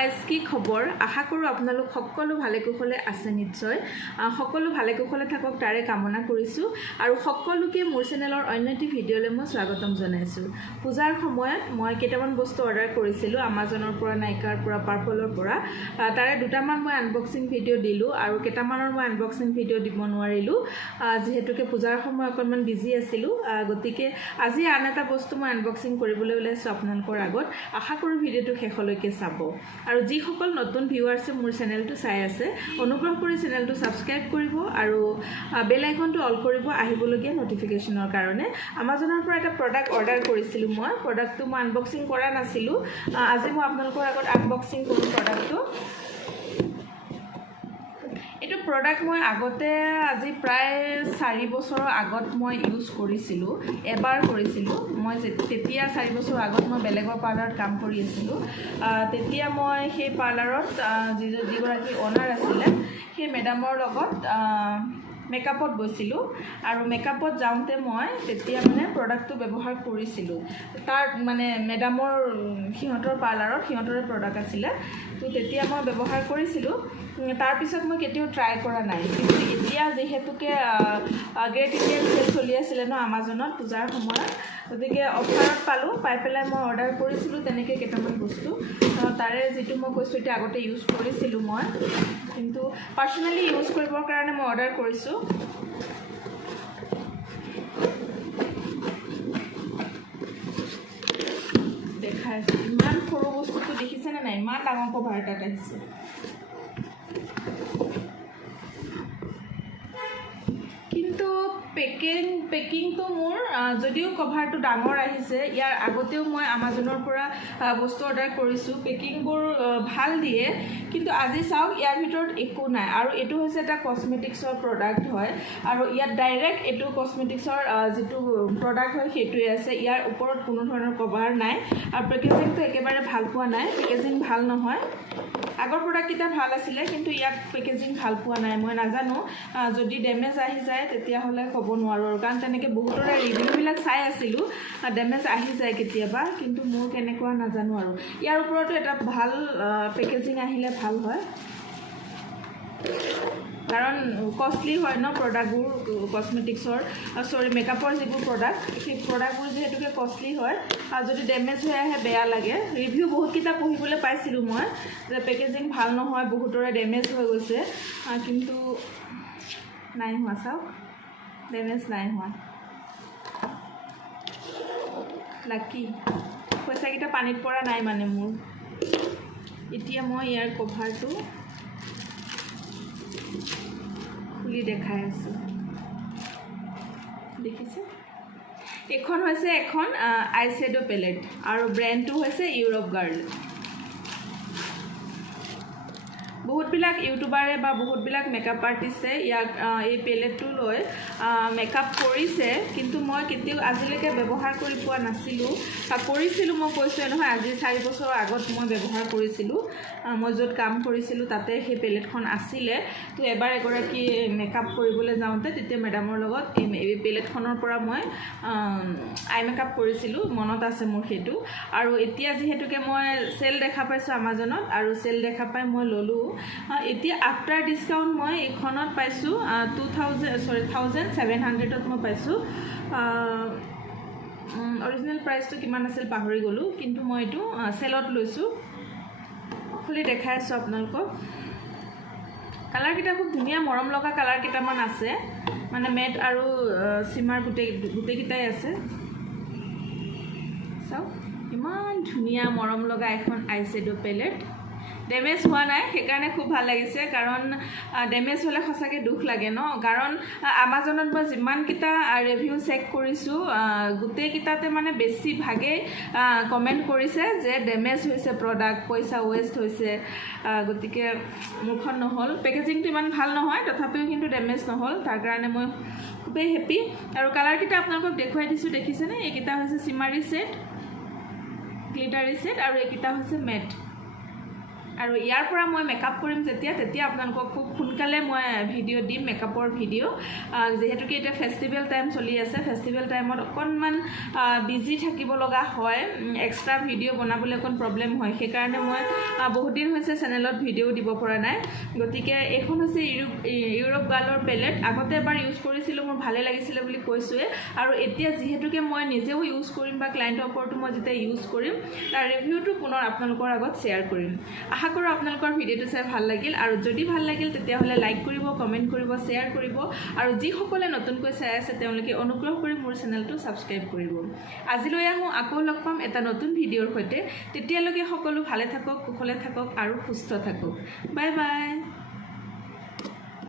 guys কি খবৰ আশা কৰো আপোনালোক সকলো ভালে কুশলে আছে নিশ্চয় সকলো ভালে কুশলে থাকক তাৰে কামনা কৰিছো আৰু সকলোকে মোৰ চেনেলৰ অন্য এটি ভিডিঅ'লৈ মই স্বাগতম জনাইছো পূজাৰ সময়ত মই কেইটামান বস্তু অৰ্ডাৰ কৰিছিলো আমাজনৰ পৰা নাইকাৰ পৰা পাৰ্পলৰ পৰা তাৰে দুটামান মই আনবক্সিং ভিডিঅ' দিলো আৰু কেইটামানৰ মই আনবক্সিং ভিডিঅ' দিব নোৱাৰিলো যেহেতুকে পূজাৰ সময় অকমান বিজি আছিলো গতিকে আজি আন এটা বস্তু মই আনবক্সিং কৰিবলৈ ওলাইছো আপোনালোকৰ আগত আশা কৰো ভিডিঅ'টো শেষলৈকে চাব আৰু যি সকল নতুন ভিউৱাৰ্ছে মোৰ চেনেলটো চাই আছে অনুগ্ৰহ কৰি চেনেলটো সাবস্ক্ৰাইব কৰিব আৰু বেল আইকনটো অল কৰিব আহিবলগীয়া নটিফিকেশনৰ কাৰণে আমাজনৰ পৰা এটা প্ৰডাক্ট অৰ্ডাৰ কৰিছিলো মই প্ৰডাক্টটো মই আনবক্সিং কৰা নাছিলো আজি মই আপোনালোকৰ আগত আনবক্সিং কৰো প্ৰডাক্টটো এটো প্ৰডাক্ট মই আগতে আজি প্ৰায় 4 বছৰৰ আগত মই ইউজ কৰিছিলো এবাৰ কৰিছিলো মই তেতিয়া 4 বছৰ আগত মই বেলেগৰ পাৰ্লাৰত কাম কৰি আছিলো তেতিয়া মই সেই পাৰ্লাৰত যিগৰাকী অনাৰ আছিল সেই মেডামৰ লগত মেকআপত গৈছিলো আৰু মেকআপত যাওঁতে মই তেতিয়া মানে প্ৰডাক্টটো ব্যৱহাৰ কৰিছিলো তাৰ মানে মেডামৰ সিহঁতৰ পাৰ্লাৰত সিহঁতৰে প্ৰডাক্ট আছিল তো তেতিয়া মই ব্যৱহাৰ কৰিছিলো তাৰ পিছত মই কেতিয়াও ট্ৰাই কৰা নাই কিন্তু এতিয়া যেহেতুকে গ্ৰেট ইণ্ডিয়ান সেল চলি আছিল ন আমাজনত পূজাৰ সময়ত গতিকে অফাৰত পালো পাই পেলাই মই অৰ্ডাৰ কৰিছিলো তেনেকৈ কেইটামান বস্তু তাৰে যেটো মই কৈছো এতিয়া আগতে ইউজ কৰিছিলো মই কিন্তু পাৰ্সোনালি ইউজ কৰিবৰ কাৰণে মই অৰ্ডাৰ কৰিছো দেখাইছো ইমান সৰু বস্তুটো দেখিছে না নাই ইমান ডাঙৰ কভাৰ এটা আহিছে কিন্তু পেকিং তো মোৰ যদিও কভাৰটো ডাঙৰ আহিছে ইয়াৰ আগতেও মই আমাজনৰ পৰা বস্তু অৰ্ডাৰ কৰিছো পেকিংবোৰ ভাল দিয়ে কিন্তু আজি চাওক ইয়াৰ ভিতৰত একো নাই আৰু এটো হৈছে এটা কসমেটিক্সৰ প্ৰডাক্ট হয় আৰু ইয়াত ডাইৰেক্ট এটো কসমেটিক্সৰ যেটো প্ৰডাক্ট হয় হেতুই আছে ইয়াৰ ওপৰত কোনো ধৰণৰ কভাৰ নাই আৰু পেকেজিংটো একেবাৰে ভাল পোৱা নাই পেকেজিং ভাল নহয় আগৰ প্ৰডাক্ট কিটা ভাল আছিল কিন্তু ইয়াত পেকেজিং ভাল পোৱা নাই মই নাজানো যদি ড্যামেজ আহি যায় তেতিয়া হলে ক'ব নোৱাৰো কাৰণ তেনেকে বহুতৰে ৰিভিউ বিলাক চাই আছিলো ড্যামেজ আহি যায় কেতিয়াবা কিন্তু মোৰ কেনেকুৱা নাজানো আৰু ইয়াৰ ওপৰতো এটা ভাল পেকেজিং আহিলে ভাল হয় কাৰণ কষ্টলি হয় ন প্ৰডাক্টবোৰ কসমেটিক্সৰ সৰি মেকআপৰ যিবোৰ প্ৰডাক্ট সেই প্ৰডাক্টবোৰ যেহেতুকে কষ্টলি হয় আৰু যদি ড্যামেজ হৈ আহে বেয়া লাগে ৰিভিউ বহুত কিটা পঢ়িবলৈ পাইছিলো মই যে পেকেজিং ভাল নহয় বহুতৰে ড্যামেজ হৈ গৈছে কিন্তু নাই হোৱা চাওক ড্যামেজ নাই হোৱা লাকি পইচা কিটা পানীত পৰা নাই মানে মোৰ এতিয়া মই ইয়াৰ কভাৰটো খুলি দেখাই আছো দেখিছে এখন হৈছে এখন আইশ্যাডো পেলেট আৰু ব্ৰ্যান্ডটো হৈছে ইউৰোপ গাৰ্ল বহুতবিলাক ইউটিউবাৰে বা বহুতবিলাক মেকআপ আৰ্টিষ্টে ইয়াক এই পেলেটটো লৈ মেকআপ কৰিছে কিন্তু মই কেতিয়াও আজিলৈকে ব্যৱহাৰ কৰি পোৱা নাছিলো কৰিছিলো মই কৈছো নহয় আজি 4 বছৰ আগত মই ব্যৱহাৰ কৰিছিলো মই যত কাম কৰিছিলো তাতে সেই পেলেটখন আছিলে তো এবাৰ এগৰাকী মেকআপ কৰিবলৈ যাওঁতে তেতিয়া মেডামৰ লগত এই পেলেটখনৰ পৰা মই আই মেকআপ কৰিছিলো মনত আছে মোৰ হেতু আৰু এতিয়া যেহেতুকে মই সেল দেখা পাইছো আমাজনত আৰু সেল দেখা পাই মই ললো এতিয়া আফটাৰ ডিসকাউন্ট মই এখনত পাইছো 1700ত মই পাইছো অৰিজিনাল প্ৰাইসটো কিমান আছিল পাহৰি গলো কিন্তু মই এটো সেলত লৈছো খুলি দেখাইছো আপোনালোকক কালাৰ কিটা খুব ধুনিয়া মৰম লগা কালাৰ কিটামান আছে মানে মেট আৰু সিমাৰ গুটে কিটাই আছে চাও ইমান ধুনিয়া মৰম লগা এখন আইশ্যাডো পেলেট ড্যামেজ হোৱা নাই সেইকাৰণে খুব ভাল লাগিছে কাৰণ ড্যামেজ হলে খসাকে দুখ লাগে ন কাৰণ আমাজনত মই যিমান কিটা ৰিভিউ চেক কৰিছো গুটে কিটাতে মানে বেছি ভাগে কমেন্ট কৰিছে যে ড্যামেজ হৈছে প্ৰডাক্ট পইচা ওয়েষ্ট হৈছে গতিকে মুখন নহল পেকেজিংটো ইমান ভাল নহয় তথাপিও কিন্তু ড্যামেজ নহল তাৰ কাৰণে মই খুবেই হেপি আৰু কালাৰ কিটা আপোনালোকক দেখুৱাই দিছো দেখিছে নে এই কিটা হৈছে সিমাৰী সেট গ্লিটাৰী সেট আৰু এই কিটা হৈছে মেট আৰু ইয়াৰ পৰা মই মেকআপ কৰিম তেতিয়া আপোনালোকক খুব সোনকালে মই ভিডিঅ' দিম মেকআপৰ ভিডিঅ' যেহেতুকে এতিয়া ফেষ্টিভেল টাইম চলি আছে ফেষ্টিভেল টাইমত অকণমান বিজি থাকিব লগা হয় এক্সট্ৰা ভিডিঅ' বনাবলৈ অকণ প্ৰব্লেম হয় সেইকাৰণে মই বহুত দিন হৈছে চেনেলত ভিডিঅ' দিব পৰা নাই গতিকে এইখন হৈছে ইউৰোপ গাৰ্লৰ পেলেট আগতে এবাৰ ইউজ কৰিছিলোঁ মোৰ ভালে লাগিছিলে বুলি কৈছোঁৱে আৰু এতিয়া যিহেতুকে মই নিজেও ইউজ কৰিম বা ক্লায়েণ্টৰ ওপৰতো মই যেতিয়া ইউজ কৰিম তাৰ ৰিভিউটো পুনৰ আপোনালোকৰ আগত শ্বেয়াৰ কৰিম আশা কৰোঁ আপোনালোকৰ ভিডিঅ'টো চাই ভাল লাগিল আৰু যদি ভাল লাগিল তেতিয়াহ'লে লাইক কৰিব কমেণ্ট কৰিব শ্বেয়াৰ কৰিব আৰু যিসকলে নতুনকৈ চাই আছে তেওঁলোকে অনুগ্ৰহ কৰি মোৰ চেনেলটো ছাবস্ক্ৰাইব কৰিব আজিলৈ আহোঁ আকৌ লগ পাম এটা নতুন ভিডিঅ'ৰ সৈতে তেতিয়ালৈকে সকলো ভালে থাকক কুশলে থাকক আৰু সুস্থ থাকক বাই বাই